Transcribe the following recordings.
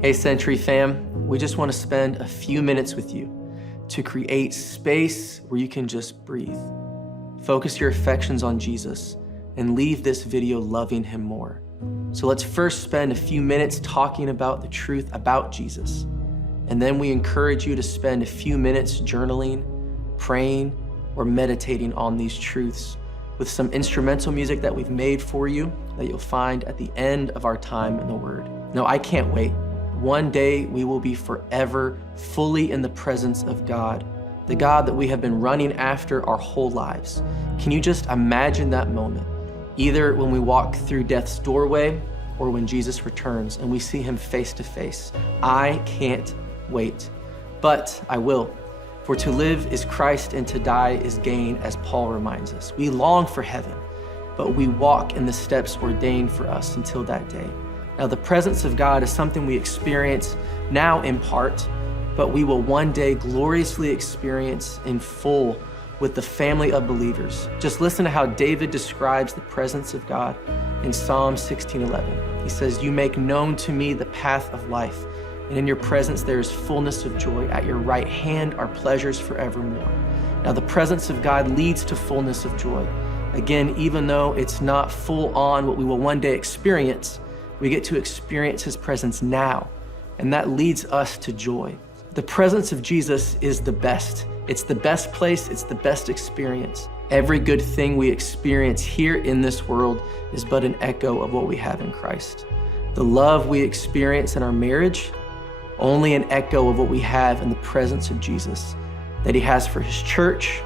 Hey Century fam, we just want to spend a few minutes with you to create space where you can just breathe. Focus your affections on Jesus and leave this video loving him more. So let's first spend a few minutes talking about the truth about Jesus. And then we encourage you to spend a few minutes journaling, praying, or meditating on these truths with some instrumental music that we've made for you that you'll find at the end of our time in the Word. Now, I can't wait. One day we will be forever fully in the presence of God, the God that we have been running after our whole lives. Can you just imagine that moment? Either when we walk through death's doorway or when Jesus returns and we see him face to face. I can't wait, but I will. For to live is Christ and to die is gain, as Paul reminds us. We long for heaven, but we walk in the steps ordained for us until that day. Now, the presence of God is something we experience now in part, but we will one day gloriously experience in full with the family of believers. Just listen to how David describes the presence of God in Psalm 16:11. He says, "You make known to me the path of life, and in your presence there is fullness of joy. At your right hand are pleasures forevermore." Now, the presence of God leads to fullness of joy. Again, even though it's not full on what we will one day experience, we get to experience his presence now, and that leads us to joy. The presence of Jesus is the best. It's the best place, it's the best experience. Every good thing we experience here in this world is but an echo of what we have in Christ. The love we experience in our marriage, only an echo of what we have in the presence of Jesus, that he has for his church,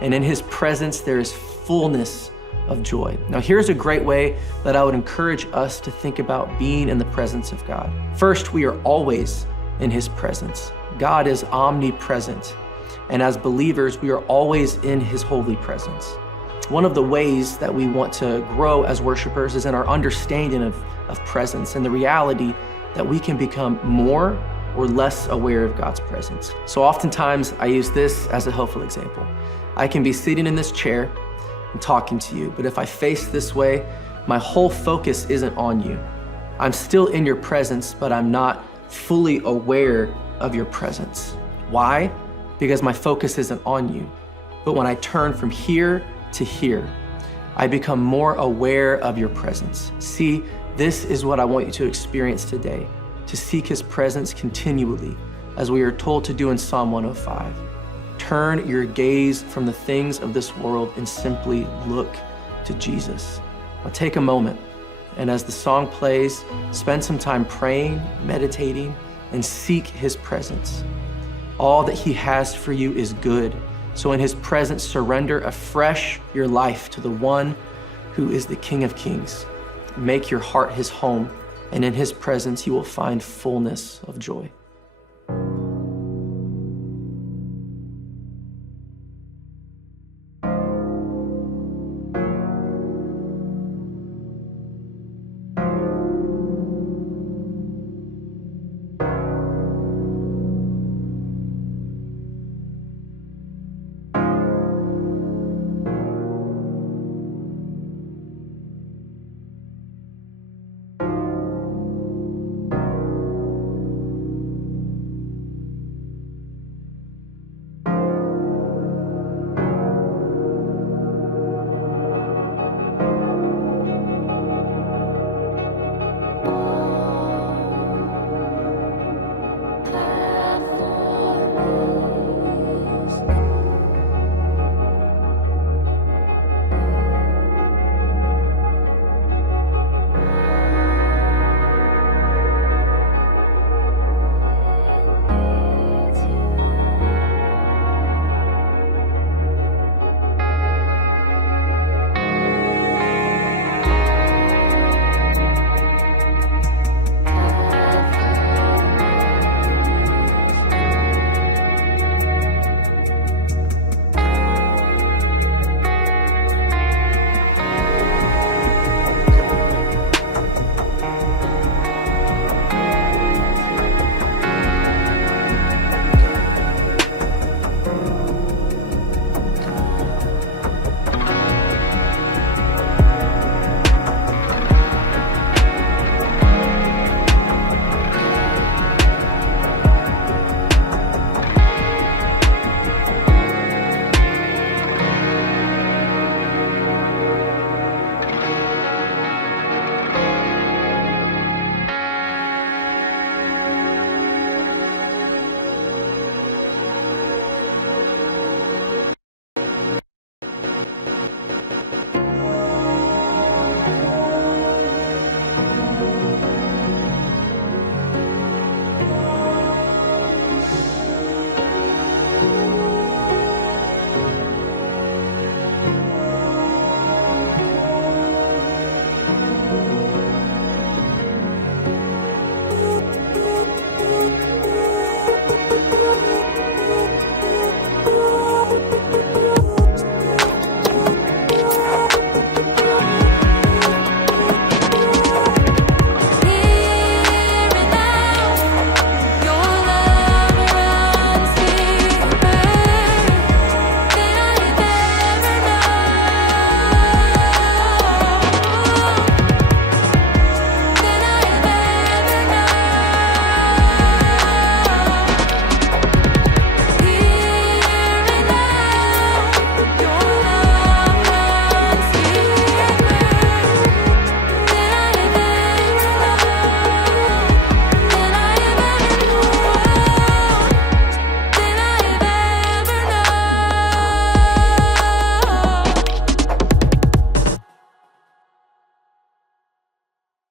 and in his presence there is fullness of joy. Now, here's a great way that I would encourage us to think about being in the presence of God. First, we are always in his presence. God is omnipresent, and as believers, we are always in his holy presence. One of the ways that we want to grow as worshipers is in our understanding of presence and the reality that we can become more or less aware of God's presence. So oftentimes, I use this as a helpful example. I can be sitting in this chair and talking to you, but if I face this way, my whole focus isn't on you. I'm still in your presence, but I'm not fully aware of your presence. Why? Because my focus isn't on you. But when I turn from here to here, I become more aware of your presence. See, this is what I want you to experience today, to seek his presence continually, as we are told to do in Psalm 105. Turn your gaze from the things of this world and simply look to Jesus. Now take a moment, and as the song plays, spend some time praying, meditating, and seek his presence. All that he has for you is good. So in his presence, surrender afresh your life to the one who is the King of Kings. Make your heart his home, and in his presence you will find fullness of joy.